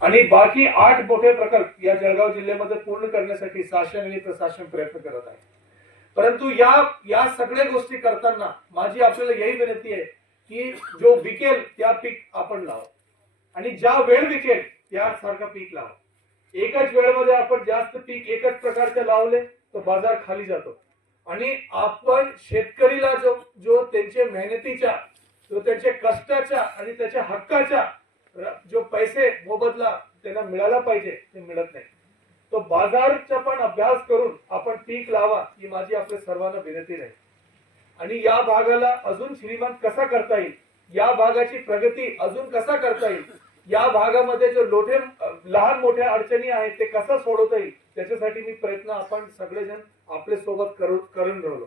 आणि बाकी 8 मोठे प्रकल्प या जळगाव जिल्ह्यामध्ये पूर्ण करण्यासाठी शासन आणि प्रशासन प्रयत्न करत आहे. परंतु या सगळ्या गोष्टी करताना माझी आपल्याला यही विनंती आहे की जो विकेल त्या पीक आपण लावा आणि ज्या वेळ विकेल त्यासारखं पीक लावा. एकच वेळेमध्ये आपण जास्त पीक एकच प्रकारचे लावले तर बाजार खाली जातो आणि आपण शेतकरीला जो जो त्यांच्या मेहनतीच्या जो त्यांच्या कष्टाच्या आणि त्याच्या हक्काच्या जो पैसे मोबदला त्यांना मिळाला पाहिजे ते मिळत नाही. तो बाजारचा पण अभ्यास करून आपण पीक लावा ही माझी आपल्या सर्वांना विनंती राहील. आणि या भागाला अजून श्रीमंत कसा करता येईल, या भागाची प्रगती अजून कसा करता येईल, या भागामध्ये जो लहान मोठ्या अडचणी आहेत ते कसं सोडवता येईल त्याच्यासाठी मी प्रयत्न आपण सगळेजण आपल्या सोबत करून राहिलो.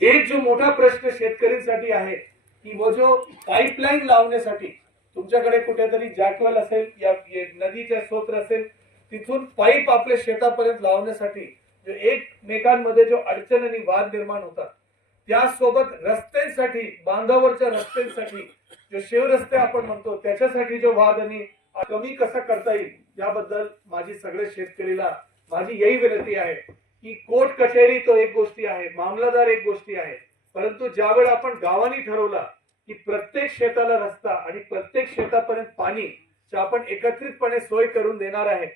एक जो मोठा प्रश्न शेतकऱ्यांसाठी आहे की वो जो पाईपलाईन लावण्यासाठी तुमच्याकडे कुठेतरी जॅकवेल असेल या नदीचे स्रोत असेल तिथून पाईप आपल्या शेतापर्यंत लावण्यासाठी जो एकमेकांमध्ये जो अडचण आणि वाद निर्माण होतात त्यासोबत रस्त्यांसाठी बांधावरच्या रस्त्यांसाठी जो शिवरस्ते आपण म्हणतो त्याच्यासाठी जो वाद आणि कमी कसा करता येईल याबद्दल माझी सगळे शेतकरीला माझी यही विनंती आहे की कोर्ट कचेरी तो एक गोष्टी आहे, मामलादार एक गोष्टी आहे, परंतु ज्यावेळी आपण गावांनी ठरवला की प्रत्येक शेताला रस्ता आणि प्रत्येक शेतापर्यंत पाणी आपण एकत्रितपणे सोय करून देणार आहे,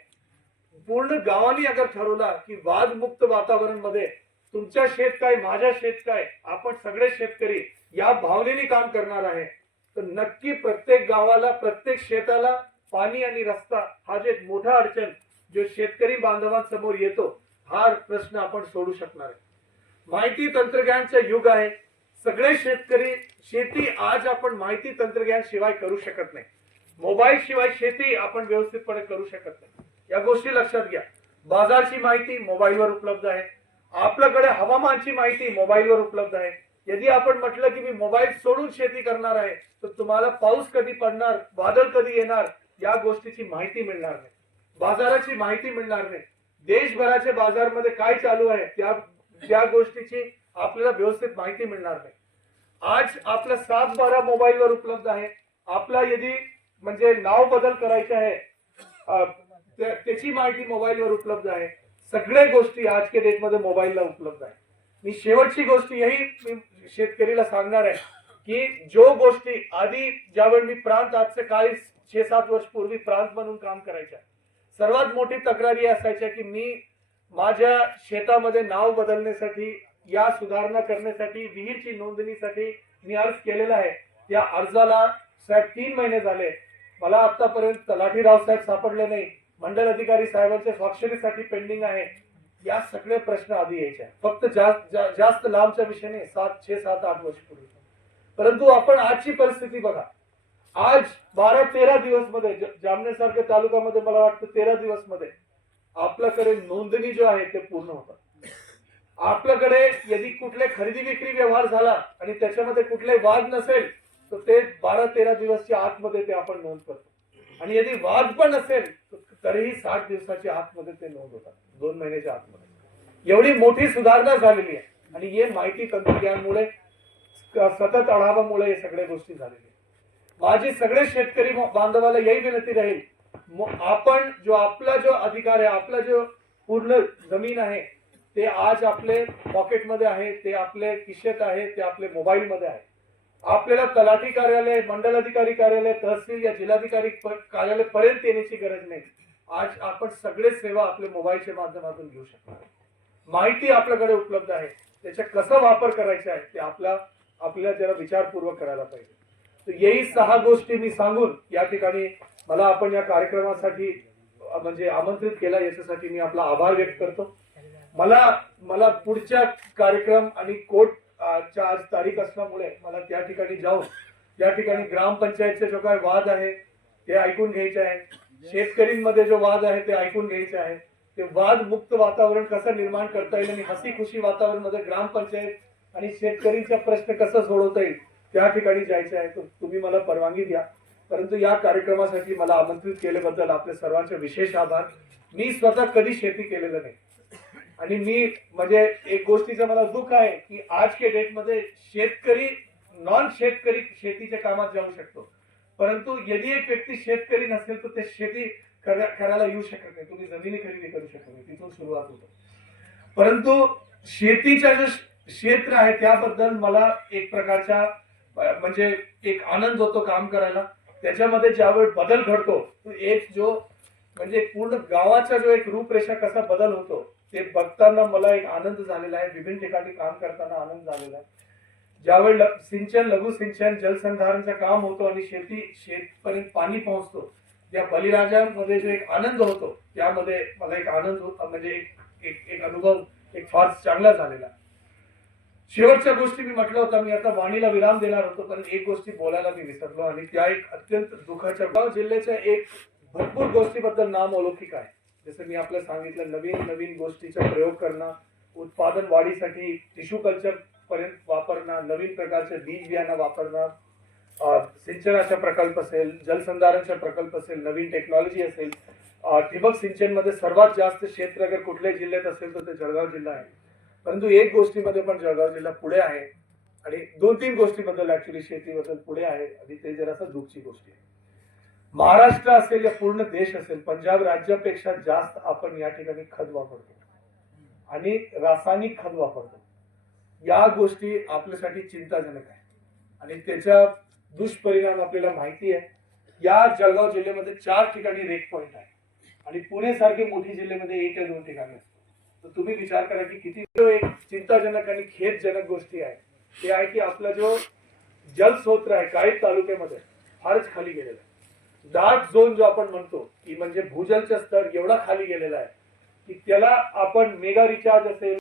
पूर्ण गावांनी अगर ठरवला की वादमुक्त वातावरण मध्ये तुमच्या शेत काय माझ्या शेत काय आपण सगळे शेतकरी या भावनेने काम करणार आहे तर नक्की प्रत्येक गावाला प्रत्येक शेताला पाणी आणि रस्ता हा जे मोठा अडचण जो शेतकरी बांधवांसमोर येतो हा प्रश्न आपण सोडू शकणार आहे. माहिती तंत्रज्ञानचे युग आहे. सगळे शेतकरी शेती आज आपण माहिती तंत्रज्ञान शिवाय करू शकत नाही. मोबाईल शिवाय शेती आपण व्यवस्थितपणे करू शकत नाही. या गोष्टी लक्षात घ्या. बाजारची माहिती मोबाईलवर उपलब्ध आहे. आपल्याकडे हवामानची माहिती मोबाईलवर उपलब्ध आहे. यदि आपण म्हटलं की मी मोबाईल सोडून शेती करणार आहे तर तुम्हाला पाऊस कधी पडणार, वादळ कधी येणार या गोष्टीची माहिती मिळणार नाही, बाजाराची माहिती मिळणार नाही, देशभराच्या बाजारमध्ये काय चालू आहे त्या गोष्टीची आपल्याला व्यवस्थित माहिती मिळणार नाही. आज आपला 7/12 मोबाईलवर उपलब्ध आहे. आपला यदि म्हणजे नाव बदल करायचे आहे त्याची माहिती मोबाईलवर उपलब्ध आहे. सगळ्या गोष्टी आज के डेट मध्ये मोबाईलला उपलब्ध आहे. मी शेवटची गोष्ट यही शेतकरीला सांगणार आहे की जो गोष्टी आधी ज्यावेळी मी प्रांत आजचे काही 6-7 वर्ष पूर्वी प्रांत म्हणून काम करायच्या सर्वात मोठी तक्रारी असायच्या की मी माझ्या शेतामध्ये नाव बदलण्यासाठी या सुधारणा करण्यासाठी विहीरची नोंदणीसाठी मी अर्ज केलेला आहे. या अर्जाला साहेब 3 महिने झाले. मला आतापर्यंत तलाठीराव साहेब सापडले नाही. मंडल अधिकारी साहेबांच्या स्वाक्षरीसाठी पेंडिंग आहे. या सगळे प्रश्न आधी यायचे फक्त जास्त लांबच्या विषय नाही 6-7-8 वर्ष पूर्वी. परंतु आपण आजची परिस्थिती बघा. आज 12-13 दिवस मध्ये जामनेर सारख्या तालुक्यामध्ये मला वाटतं 13 दिवस मध्ये आपल्याकडे नोंदणी जो आहे ते पूर्ण होतात. आपल्याकडे यदि कुठले खरेदी विक्री व्यवहार झाला आणि त्याच्यामध्ये कुठले वाद नसेल तर ते 12-13 दिवसच्या आतमध्ये ते आपण नोंद करतो आणि यदि वाद पण असेल तरीही 60 दिवसाच्या आतमध्ये ते नोंद होतात, 2 महिन्याच्या आतमध्ये. एवढी मोठी सुधारणा झालेली आहे आणि हे माहिती तंत्रज्ञानामुळे सतत आढावामुळे हे सगळ्या गोष्टी झालेल्या. माझी सगळे शेतकरी बांधवाला यही विनंती राहील आपण जो आपला जो अधिकार आहे आपला जो पूर्ण जमीन आहे ते आज आपले पॉकेटमध्ये आहे, ते आपले खिशात आहे, ते आपले मोबाईलमध्ये आहे. आपल्याला तलाठी कार्यालय, मंडल अधिकारी कार्यालय, तहसील या जिल्हाधिकारी कार्यालय पर्यंत येण्याची गरज नाही. आज आपण सगळे सेवा आपल्या मोबाईलच्या माध्यमातून घेऊ शकणार. माहिती आपल्याकडे उपलब्ध आहे. त्याचा कसा वापर करायचा आहे ते आपल्याला जरा विचारपूर्वक करायला पाहिजे. तर यही 6 गोष्टी मी सांगून या ठिकाणी मला आपण या कार्यक्रमासाठी म्हणजे आमंत्रित केला याच्यासाठी मी आपला आभार व्यक्त करतो. मला पुढच्या कार्यक्रम आणि कोर्टच्या आज तारीख असल्यामुळे मला त्या ठिकाणी जाऊन त्या ठिकाणी ग्रामपंचायतचे जो काय वाद आहे ते ऐकून घ्यायचे आहे. शेतकरींमध्ये जो वाद आहे ते ऐकून घ्यायचे आहे. ते वाद मुक्त वातावरण कसं निर्माण करता येईल आणि हसी खुशी वातावरण मध्ये ग्रामपंचायत आणि शेतकरीचा प्रश्न कसा सोडवता येईल त्या ठिकाणी जायचं आहे. तर तुम्ही मला परवानगी द्या. परंतु या कार्यक्रमासाठी मला आमंत्रित केल्याबद्दल आपल्या सर्वांचे विशेष आभार. मी स्वतः कधी शेती केलेलं नाही आणि मी म्हणजे एक गोष्टीचं मला दुःख आहे की आज के डेट मध्ये शेतकरी नॉन शेतकरी शेतीच्या कामात जाऊ शकतो, परंतु यदि एक व्यक्ती शेतकरी नसेल तर ते करायला येऊ शकत नाही, तुम्ही जमिनी खरेदी करू शकत नाही, तिथून सुरुवात होतो. परंतु शेतीच्या जे क्षेत्र आहे त्याबद्दल मला एक प्रकारच्या म्हणजे एक आनंद होतो काम करायला. त्याच्यामध्ये ज्यावेळी बदल घडतो तो एक जो म्हणजे पूर्ण गावाचा जो एक रूपरेषा कसा बदल होतो ते बघताना मला एक आनंद झालेला आहे. विभिन्न ठिकाणी काम करताना आनंद झालेला आहे. ज्यावेळी सिंचन, लघु सिंचन, जलसंधारणचं काम होतो आणि शेतपर्यंत पाणी पोहोचतो, या बलिराजामध्ये जो एक आनंद होतो त्यामध्ये मला एक आनंद म्हणजे एक अनुभव एक फार चांगला झालेला. शेवटच्या गोष्टी मी म्हटलं होतं, मी आता वाणीला विराम देणार होतो, पण एक गोष्टी बोलायला मी विसरलो आणि त्या एक अत्यंत दुःखाच्या जळगाव जिल्ह्याच्या एक भरपूर गोष्टीबद्दल नाम अलौकिक आहे. जसं मी आपलं सांगितलं, नवीन नवीन गोष्टीचा प्रयोग करणं, उत्पादन वाढीसाठी टिश्यू कल्चर पर्यंत वापरणं, नवीन प्रकारचे बीज बियाणं वापरणं, सिंचनाचा प्रकल्प असेल, जलसंधारणचा प्रकल्प असेल, नवीन टेक्नॉलॉजी असेल, ठिबक सिंचन मध्ये सर्वात जास्त क्षेत्र अगर कुठल्याही जिल्ह्यात असेल तर ते जळगाव जिल्हा आहे. परंतु एक गोष्टीमध्ये पण जळगाव जिल्हा पुढे आहे आणि 2-3 गोष्टीबद्दल ऍक्च्युली शेतीबद्दल पुढे आहे आणि ते जरासं दुःखची गोष्ट आहे. महाराष्ट्र असेल या पूर्ण देश असेल, पंजाब राज्यापेक्षा जास्त आपण या ठिकाणी खत वापरतो आणि रासायनिक खत वापरतो. या गोष्टी आपल्यासाठी चिंताजनक आहे आणि त्याचा दुष्परिणाम आपल्याला माहिती आहे. या जळगाव जिल्ह्यामध्ये 4 ठिकाणी रेक पॉइंट आहे आणि पुणे सारखे मोठी जिल्ह्यामध्ये 1 या 2 ठिकाणी असतो. तर तुम्ही विचार करा की किती एक चिंताजनक आणि खेदजनक गोष्टी आहे. ते आहे की आपला जो जलस्रोत आहे काही तालुक्यामध्ये फारच खाली गेलेला आहे. डार्क झोन जो आपण म्हणतो की म्हणजे भूजलचा स्तर एवढा खाली गेलेला आहे की त्याला आपण मेगा रिचार्ज असेल